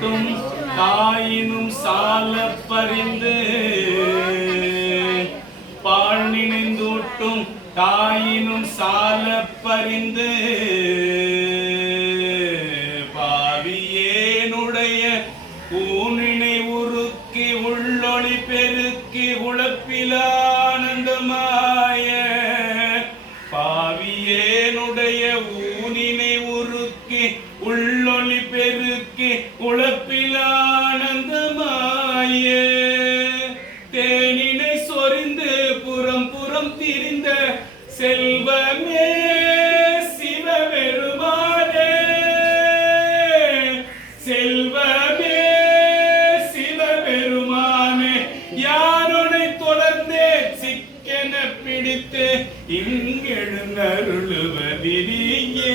காட்டும் தாயினும் சால பறிந்து பால் நினைந்தூட்டும் தாயினும் சால பறிந்து உயிருக்கு உழப்பில் ஆனந்தமாயே தேனினை சொரிந்து புறம் புறம் திரிந்த செல்வமே சிவபெருமானே. செல்வமே சிவபெருமானே. யாருனை தொடர்ந்தே சிக்கென பிடித்து இங்கெழுந்தருளுவதிரியே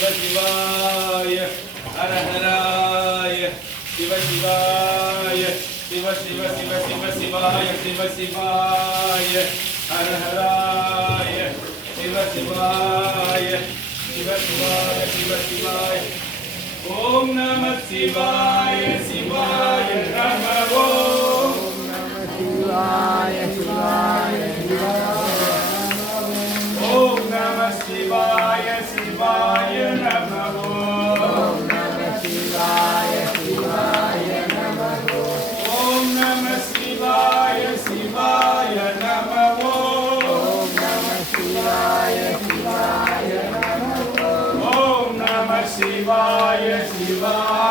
சிவாய சிவ சிவாய ஹர ஹராய சிவ சிவாய சிவ சிவ சிவ சிவ சிவாய சிவ சிவாய ஹர ஹராய சிவ சிவாய சிவ சிவாய சிவ சிவாய ஓம் நம சிவாய சிவாய Jaya Shiva.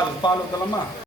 பால் பால் ஊத்தலாமா